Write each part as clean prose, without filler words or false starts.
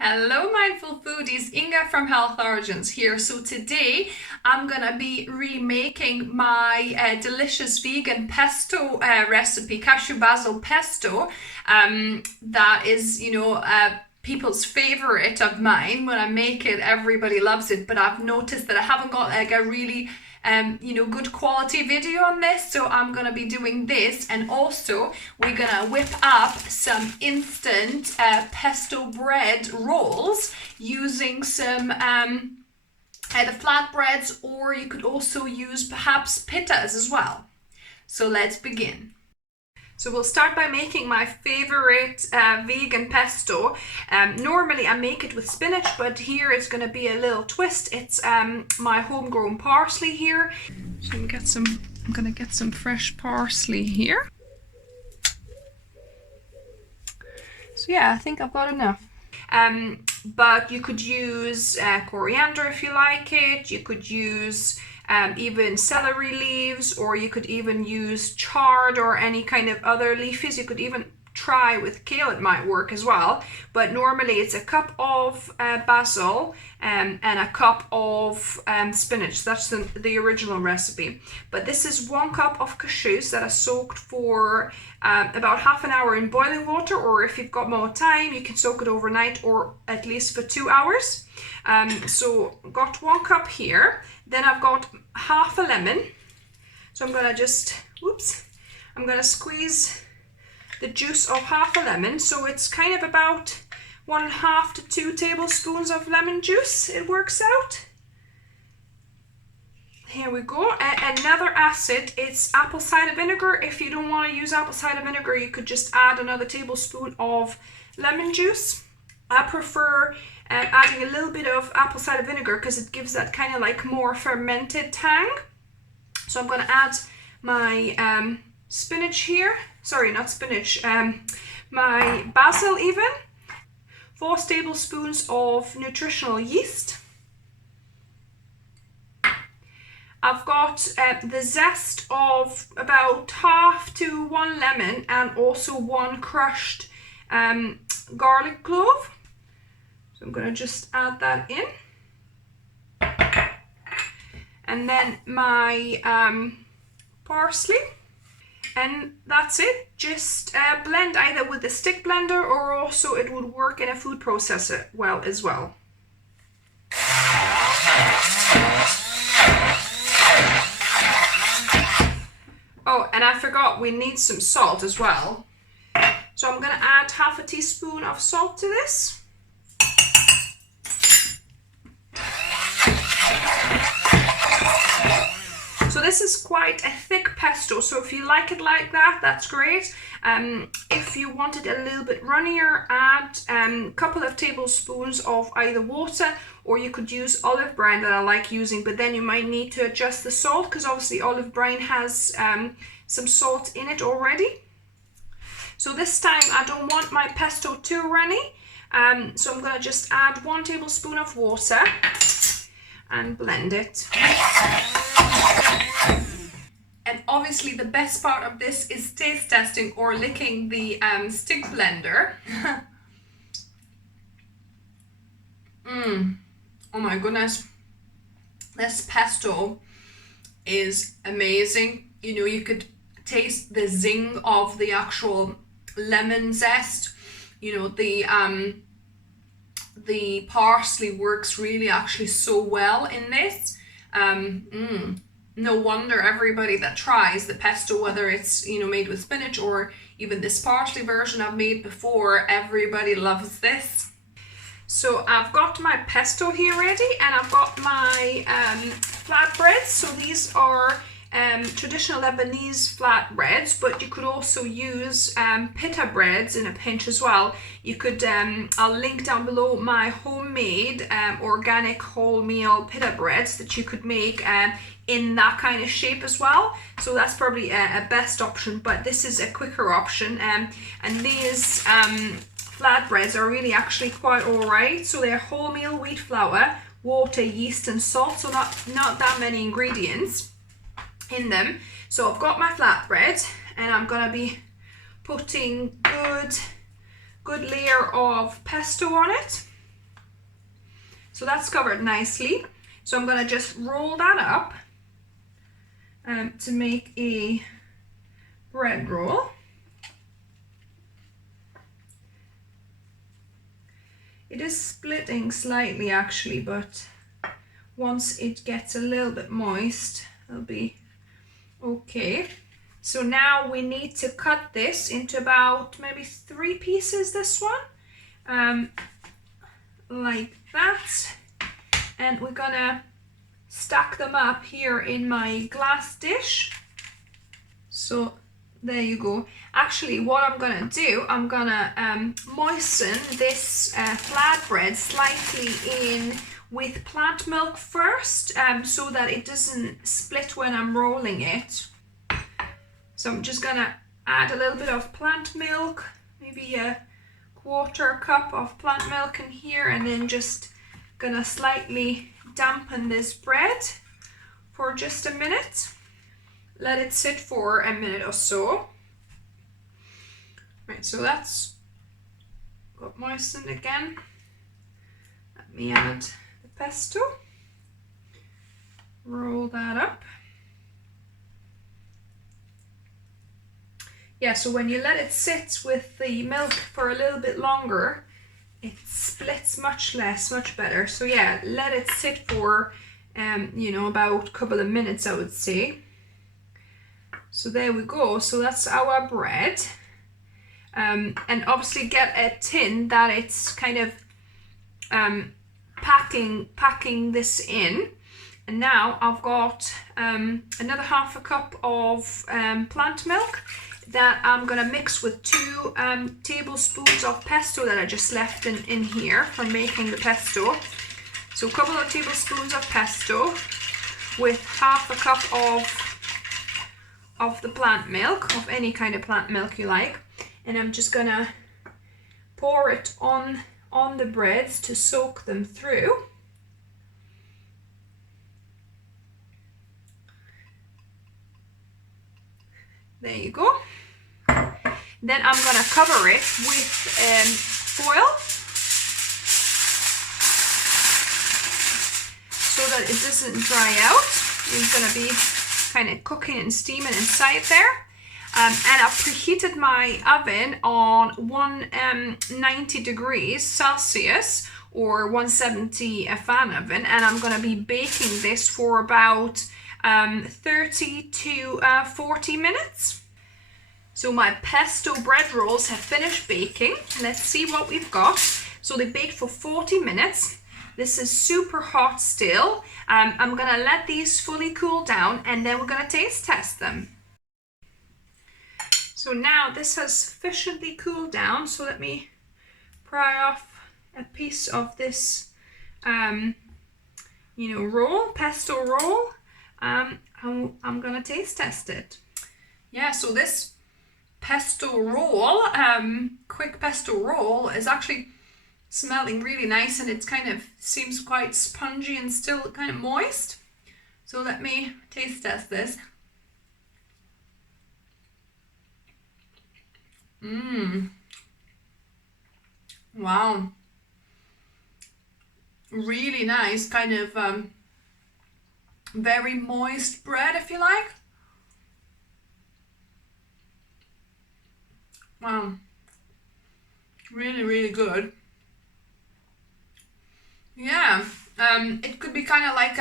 Hello mindful foodies, Inga from Health Origins here. So today I'm gonna be remaking my delicious vegan pesto recipe, cashew basil pesto. That is, people's favorite of mine. When I make it, everybody loves it, but I've noticed that I haven't got like a really good quality video on this, so I'm gonna be doing this, and also we're gonna whip up some instant pesto bread rolls using some either flatbreads, or you could also use perhaps pittas as well. So let's begin. So we'll start by making my favorite vegan pesto. Normally I make it with spinach, but here it's going to be a little twist. It's my homegrown parsley here. So I'm going to get some fresh parsley here. So yeah, I think I've got enough. But you could use coriander if you like it. You could use even celery leaves, or you could even use chard or any kind of other leafies. You could even try with kale, it might work as well. But normally it's a cup of basil and a cup of spinach. That's the original recipe. But this is 1 cup of cashews that are soaked for about half an hour in boiling water, or if you've got more time you can soak it overnight, or at least for 2 hours. So got 1 cup here. Then I've got half a lemon. So I'm gonna I'm gonna squeeze the juice of half a lemon. So it's kind of about 1.5 to 2 tablespoons of lemon juice. It works out. Here we go. Another acid, it's apple cider vinegar. If you don't want to use apple cider vinegar, you could just add another tablespoon of lemon juice. I prefer adding a little bit of apple cider vinegar because it gives that kind of like more fermented tang. So I'm going to add my spinach here. Sorry, not spinach. My basil even. 4 tablespoons of nutritional yeast. I've got the zest of about half to 1 lemon, and also 1 crushed garlic clove. So I'm going to just add that in. And then my parsley. And that's it. Just blend either with the stick blender, or also it would work in a food processor well as well. Oh, and I forgot, we need some salt as well. So I'm going to add half a teaspoon of salt to this. So this is quite a thick pesto, so if you like it like that, that's great. If you want it a little bit runnier, add a couple of tablespoons of either water, or you could use olive brine that I like using, but then you might need to adjust the salt because obviously olive brine has some salt in it already. So this time I don't want my pesto too runny, so I'm going to just add 1 tablespoon of water and blend it. And obviously the best part of this is taste testing or licking the stick blender. Oh my goodness, this pesto is amazing. You could taste the zing of the actual lemon zest. The parsley works really actually so well in this. No wonder everybody that tries the pesto, whether it's made with spinach or even this parsley version I've made before, everybody loves this. So I've got my pesto here ready, and I've got my flatbreads. So these are traditional Lebanese flatbreads, but you could also use pitta breads in a pinch as well. You could, I'll link down below my homemade organic wholemeal pitta breads that you could make in that kind of shape as well. So that's probably a best option, but this is a quicker option. And these flatbreads are really actually quite alright. So they're wholemeal wheat flour, water, yeast and salt, so not that many ingredients in them. So I've got my flatbread, and I'm gonna be putting good layer of pesto on it. So that's covered nicely. So I'm going to just roll that up to make a bread roll. It is splitting slightly actually, but once it gets a little bit moist, it'll be okay. So now we need to cut this into about maybe 3 pieces, this one, like that. And we're gonna stack them up here in my glass dish. So there you go. Actually, what I'm gonna do, I'm gonna moisten this flatbread slightly in with plant milk first, so that it doesn't split when I'm rolling it. So I'm just gonna add a little bit of plant milk, maybe a 1/4 cup of plant milk in here, and then just gonna slightly dampen this bread for just a minute. Let it sit for a minute or so. Right, so that's got moistened again. Let me add the pesto. Roll that up. Yeah, so when you let it sit with the milk for a little bit longer, it splits much less, much better. So yeah, let it sit for, you know, about a couple of minutes, I would say. So there we go. So that's our bread. And obviously get a tin that it's kind of packing this in. And now I've got another 1/2 cup of plant milk that I'm gonna mix with 2 tablespoons of pesto that I just left in here from making the pesto. So a couple of tablespoons of pesto with 1/2 cup of the plant milk, of any kind of plant milk you like. And I'm just gonna pour it on the breads to soak them through. There you go. Then I'm gonna cover it with foil so that it doesn't dry out. It's gonna be kind of cooking and steaming inside there. And I've preheated my oven on 190 degrees Celsius or 170 a fan oven, and I'm gonna be baking this for about 30 to 40 minutes. So my pesto bread rolls have finished baking. Let's see what we've got. So they baked for 40 minutes. This is super hot still. I'm gonna let these fully cool down and then we're gonna taste test them. So now this has sufficiently cooled down. So let me pry off a piece of this, you know, roll, pesto roll. I'm gonna taste test it. Yeah, so this pesto roll, quick pesto roll, is actually smelling really nice, and it's kind of seems quite spongy and still kind of moist. So let me taste test this. Wow. Really nice, kind of very moist bread, if you like. Wow. Really, really good. Yeah, it could be kind of like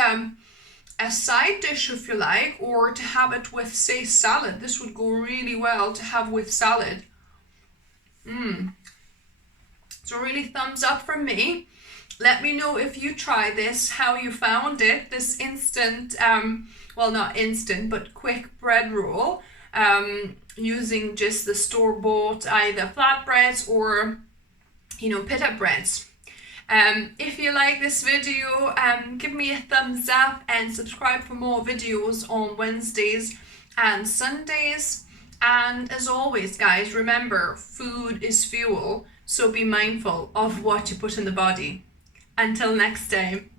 a side dish, if you like, or to have it with, say, salad. This would go really well to have with salad. So really thumbs up from me. Let me know if you try this, how you found it, this instant, well, not instant, but quick bread roll, using just the store-bought either flatbreads or, you know, pita breads. If you like this video, give me a thumbs up and subscribe for more videos on Wednesdays and Sundays. And as always, guys, remember, food is fuel, so be mindful of what you put in the body. Until next time.